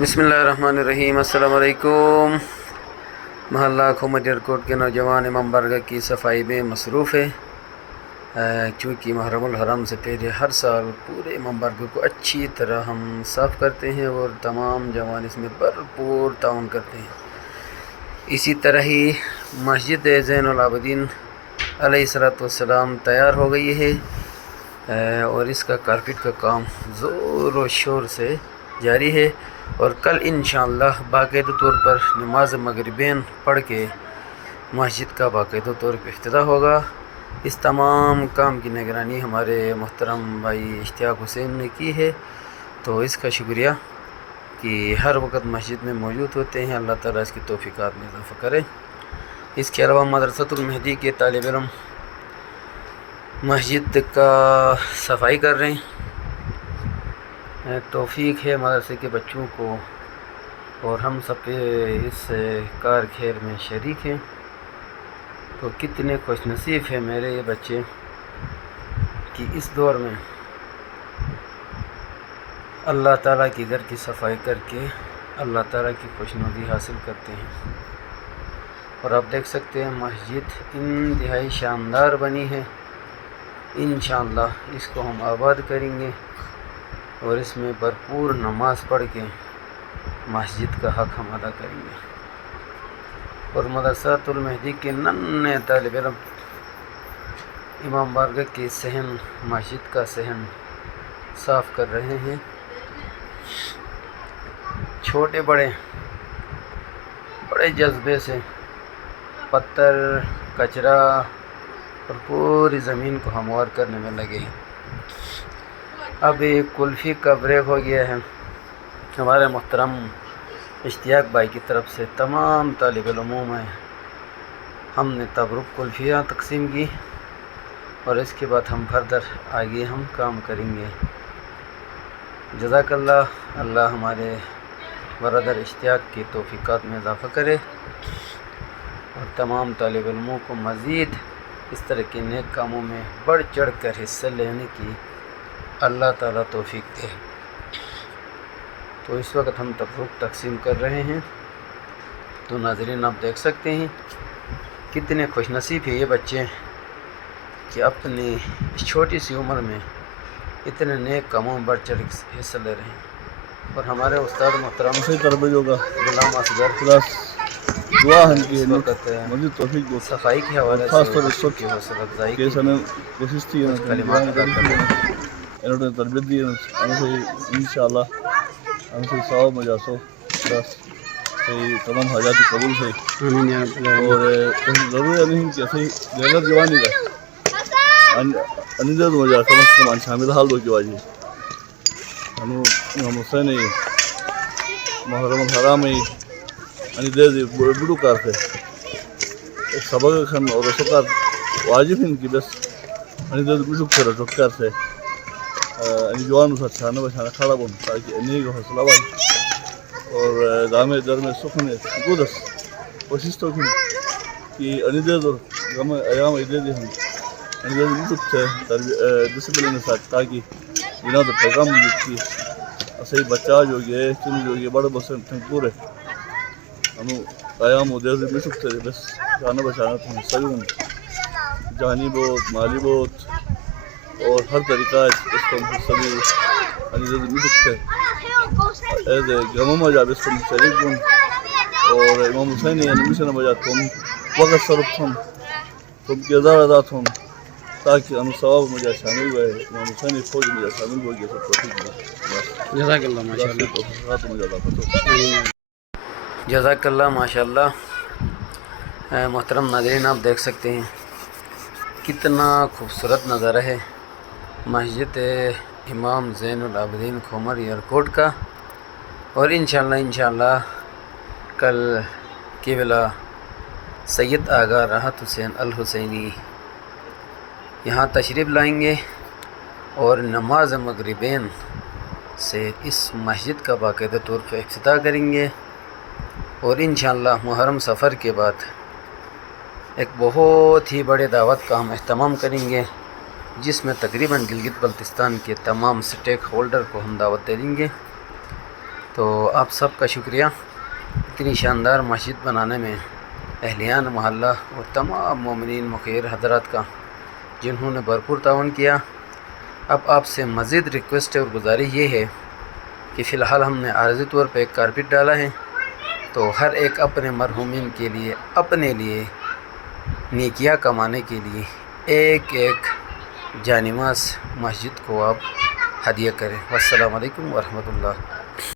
بسم اللہ الرحمن الرحیم۔ السلام علیکم۔ محلہ کھومر کوٹ کے نوجوان امام بارگاہ کی صفائی میں مصروف ہے، چونکہ محرم الحرام سے پہلے ہر سال پورے امام بارگاہ کو اچھی طرح ہم صاف کرتے ہیں اور تمام جوان اس میں بھرپور تعاون کرتے ہیں۔ اسی طرح ہی مسجد زین العابدین علیہ السلام تیار ہو گئی ہے اور اس کا کارپیٹ کا کام زور و شور سے جاری ہے، اور کل انشاءاللہ باقاعدہ طور پر نماز مغربین پڑھ کے مسجد کا باقاعدہ طور پر افتتاح ہوگا۔ اس تمام کام کی نگرانی ہمارے محترم بھائی اشتیاق حسین نے کی ہے، تو اس کا شکریہ کہ ہر وقت مسجد میں موجود ہوتے ہیں۔ اللہ تعالیٰ اس کی توفیقات میں اضافہ کرے۔ اس کے علاوہ مدرسۃ المہدی کے طالب علم مسجد کا صفائی کر رہے ہیں۔ توفیق ہے مدرسے کے بچوں کو، اور ہم سب اس کار خیر میں شریک ہیں، تو کتنے خوش نصیب ہیں میرے یہ بچے کہ اس دور میں اللہ تعالیٰ کی گھر کی صفائی کر کے اللہ تعالیٰ کی خوشنودی حاصل کرتے ہیں۔ اور آپ دیکھ سکتے ہیں مسجد انتہائی شاندار بنی ہے۔ انشاءاللہ اس کو ہم آباد کریں گے اور اس میں بھرپور نماز پڑھ کے مسجد کا حق ہم ادا کریں گے۔ اور مدرسۃ المہدی کے ننھے طالب علم امام بارگاہ کے صحن، مسجد کا صحن صاف کر رہے ہیں۔ چھوٹے بڑے جذبے سے پتھر، کچرا اور پوری زمین کو ہموار کرنے میں لگے ہیں۔ اب ایک کلفی کا بریک ہو گیا ہے۔ ہمارے محترم اشتیاق بھائی کی طرف سے تمام طالب علموں میں ہم نے تبرک کلفیاں تقسیم کی، اور اس کے بعد ہم فردر آگے ہم کام کریں گے۔ جزاک اللہ۔ اللہ ہمارے برادر اشتیاق کی توفیقات میں اضافہ کرے، اور تمام طالب علموں کو مزید اس طرح کے نیک کاموں میں بڑھ چڑھ کر حصہ لینے کی اللہ تعالیٰ توفیق دے۔ تو اس وقت ہم تبرک تقسیم کر رہے ہیں، تو ناظرین آپ دیکھ سکتے ہیں کتنے خوش نصیب ہیں یہ بچے کہ اپنی چھوٹی سی عمر میں اتنے نیک کاموں میں بڑھ چڑھ حصہ لے رہے ہیں۔ اور ہمارے استاد محترم غلام اصغر دعا ہے کہ اس وقت مزید توفیق دو، صفائی کے حوالے خاص سے طور اس وقت کی حوصلہ افزائی کہ کی کوشش تھی کچھ کلمات ادا کرنے کی۔ انہوں نے تربیت دی، ہم سے انشاءاللہ ہم سے ثواب میں جاسو بس صحیح تمام حاجات قبول سے، اور ضروری نہیں کہ صحیح غیر جوانی کا اندر مجھا سمجھ شامل حال ہو کی واجی ہم حسین محرم الحرام دے بڑو کرتے سبق خن اور رسوکار واجب ہیں کہ بس دے بڑو کرتے جوان چھانا بچانا کھڑا بن تاکہ انہیں کا حوصلہ بھائی اور دامے در میں سکھنے گودس کوشش تو کہ دے دور غم ایام دے دی ہم دے یوٹیوب سے ڈسپلن ساتھ تاکہ جنہوں نے پیغام دی صحیح بچہ جو گئے چن جو گئے بڑے بسن پورے ہم ایام دے بھی سکتے بس جانا بچانا تھا سیون جانی بہت مالی بہت اور ہر طریقہ اس کو سبھی مل سکتے ایز اے غم جاب اس کو شریک بن، اور امام حسین مشن بجا تم وقت صرف تم کردار ادا تم تاکہ ہم ثواب مجھے شامل ہوئے، امام حسین فوج مجھے شامل ہو گیا سب توفیق جزاک اللہ ماشاء اللہ۔ جزاک اللہ ماشاء اللہ۔ محترم ناظرین آپ دیکھ سکتے ہیں کتنا خوبصورت نظارہ ہے مسجد امام زین العابدین کھومر ایئرپورٹ کا، اور انشاءاللہ کل قبلہ سید آغا راحت حسین الحسینی یہاں تشریف لائیں گے، اور نماز مغربین سے اس مسجد کا باقاعدہ طور پر افتتاح کریں گے، اور انشاءاللہ محرم سفر کے بعد ایک بہت ہی بڑے دعوت کا ہم اہتمام کریں گے، جس میں تقریباً گلگت بلتستان کے تمام سٹیک ہولڈر کو ہم دعوت دے دیں گے۔ تو آپ سب کا شکریہ اتنی شاندار مسجد بنانے میں، اہلیان محلہ اور تمام مومنین مخیر حضرات کا جنہوں نے بھرپور تعاون کیا۔ اب آپ سے مزید ریکویسٹ اور گزارش یہ ہے کہ فی الحال ہم نے عارضی طور پہ ایک کارپیٹ ڈالا ہے، تو ہر ایک اپنے مرحومین کے لیے، اپنے لیے نیکیاں کمانے کے لیے ایک ایک جانماز مسجد کو آپ ہدیہ کریں۔ والسلام علیکم ورحمۃ اللہ۔